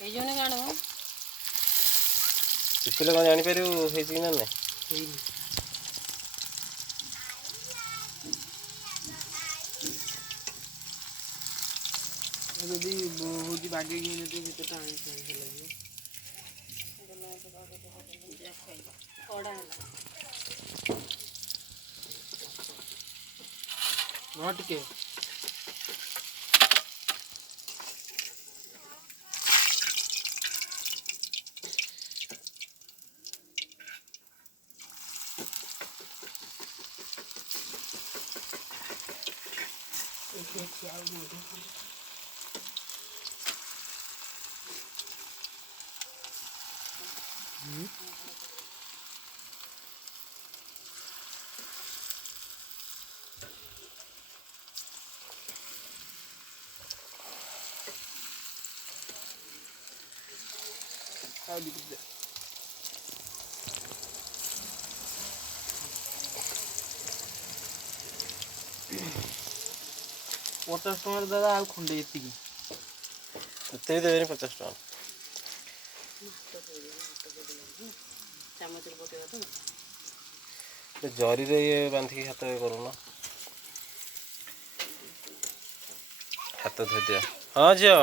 এই জন্য কাଣ ପିସିଲେ କ'ଣ ଜାଣିପାରିବୁ ହେଇଛି କି ନା ନାହିଁ? ହେଇନି। ଯଦି ହଉଛି ବାଗେଇକି ହେଇନଥିବ ଭିତରଟା ଆଇଁଷ ଲାଗିବ। କଡ଼ା ହେଲା ହଁ ଟିକେ ଆଉ ଟିକେ ପଚାଶ ଟଙ୍କାର ଦାଦା ଆଉ ଖଣ୍ଡେ ଏତିକି ଏତେ ବି ଦେବେନି 50 ଟଙ୍କା। ଚାମଚରେ ପକେଇବା ତ ଜରିରେ ଇଏ ବାନ୍ଧିକି ହାତ ଇଏ କରୁନ, ହାତ ଧୋଇଦିଅ। ହଁ ଝିଅ।